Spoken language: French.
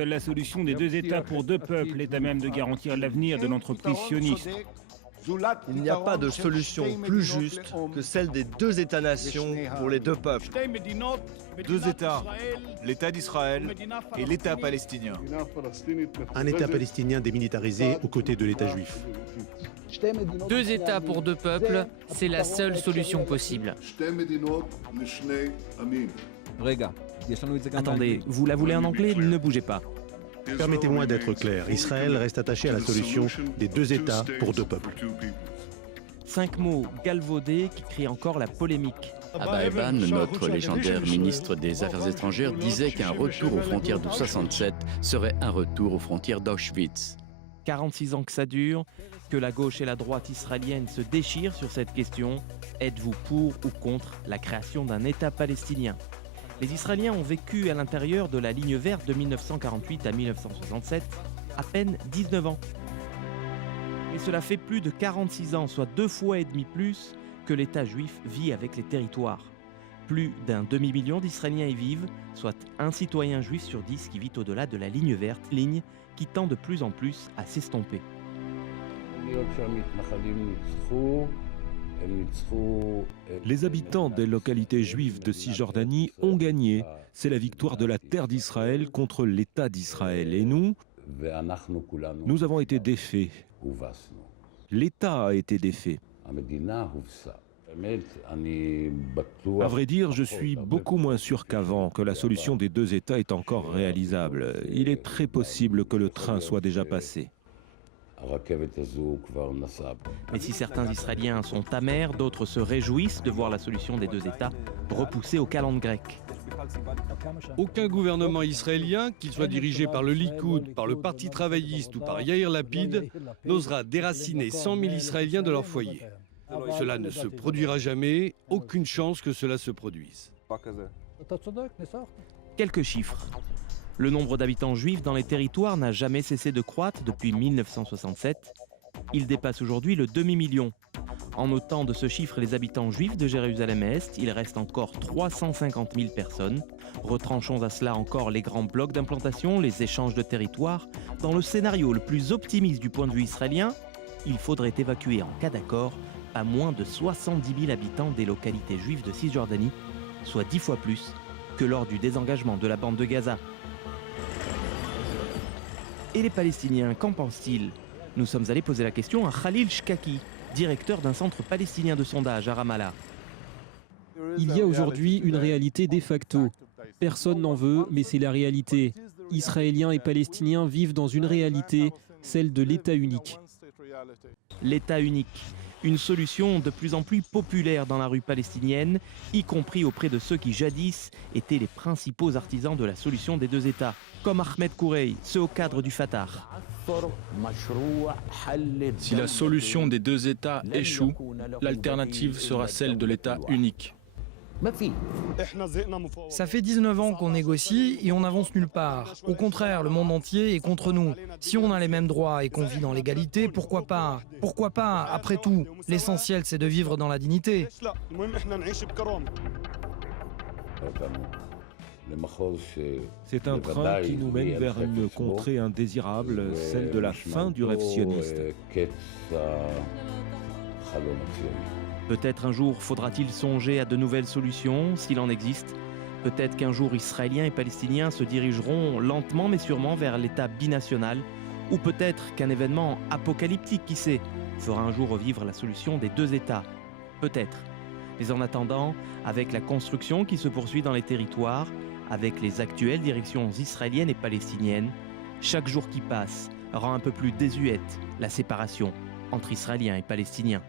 Seule la solution des deux États pour deux peuples est à même de garantir l'avenir de l'entreprise sioniste. Il n'y a pas de solution plus juste que celle des deux États-nations pour les deux peuples. Deux États, l'État d'Israël et l'État palestinien. Un État palestinien démilitarisé aux côtés de l'État juif. Deux États pour deux peuples, c'est la seule solution possible. Attendez, vous la voulez en anglais? Ne bougez pas. Permettez-moi d'être clair. Israël reste attaché à la solution des deux États pour deux peuples. 5 mots galvaudés qui créent encore la polémique. Abba Eban, notre légendaire ministre des Affaires étrangères, disait qu'un retour aux frontières de 67 serait un retour aux frontières d'Auschwitz. 46 ans que ça dure, que la gauche et la droite israélienne se déchirent sur cette question. Êtes-vous pour ou contre la création d'un État palestinien? Les Israéliens ont vécu à l'intérieur de la ligne verte de 1948 à 1967, à peine 19 ans. Et cela fait plus de 46 ans, soit 2 fois et demi plus, que l'État juif vit avec les territoires. Plus d'un demi-million d'Israéliens y vivent, soit un citoyen juif sur 10 qui vit au-delà de la ligne verte, ligne qui tend de plus en plus à s'estomper. Les habitants des localités juives de Cisjordanie ont gagné. C'est la victoire de la terre d'Israël contre l'État d'Israël. Et nous avons été défaits. L'État a été défait. À vrai dire, je suis beaucoup moins sûr qu'avant que la solution des deux États est encore réalisable. Il est très possible que le train soit déjà passé. Mais si certains Israéliens sont amers, d'autres se réjouissent de voir la solution des deux États repoussée au calende grec. Aucun gouvernement israélien, qu'il soit dirigé par le Likoud, par le Parti travailliste ou par Yair Lapid, n'osera déraciner 100 000 Israéliens de leur foyer. Cela ne se produira jamais, aucune chance que cela se produise. Quelques chiffres. Le nombre d'habitants juifs dans les territoires n'a jamais cessé de croître depuis 1967. Il dépasse aujourd'hui le demi-million. En notant de ce chiffre les habitants juifs de Jérusalem-Est, il reste encore 350 000 personnes. Retranchons à cela encore les grands blocs d'implantation, les échanges de territoires. Dans le scénario le plus optimiste du point de vue israélien, il faudrait évacuer en cas d'accord pas moins de 70 000 habitants des localités juives de Cisjordanie, soit 10 fois plus que lors du désengagement de la bande de Gaza. Et les Palestiniens, qu'en pensent-ils? Nous sommes allés poser la question à Khalil Shkaki, directeur d'un centre palestinien de sondage à Ramallah. Il y a aujourd'hui une réalité de facto. Personne n'en veut, mais c'est la réalité. Israéliens et Palestiniens vivent dans une réalité, celle de l'État unique. L'État unique, une solution de plus en plus populaire dans la rue palestinienne, y compris auprès de ceux qui jadis étaient les principaux artisans de la solution des deux États, comme Ahmed Kourei, ceux au cadre du Fatah. Si la solution des deux États échoue, l'alternative sera celle de l'État unique. Ça fait 19 ans qu'on négocie et on n'avance nulle part. Au contraire, le monde entier est contre nous. Si on a les mêmes droits et qu'on vit dans l'égalité, pourquoi pas? Pourquoi pas? Après tout, l'essentiel c'est de vivre dans la dignité. C'est un train qui nous mène vers une contrée indésirable, celle de la fin du rêve sioniste. Peut-être un jour faudra-t-il songer à de nouvelles solutions, s'il en existe. Peut-être qu'un jour Israéliens et Palestiniens se dirigeront lentement mais sûrement vers l'État binational. Ou peut-être qu'un événement apocalyptique, qui sait, fera un jour revivre la solution des deux États. Peut-être. Mais en attendant, avec la construction qui se poursuit dans les territoires, avec les actuelles directions israéliennes et palestiniennes, chaque jour qui passe rend un peu plus désuète la séparation entre Israéliens et Palestiniens.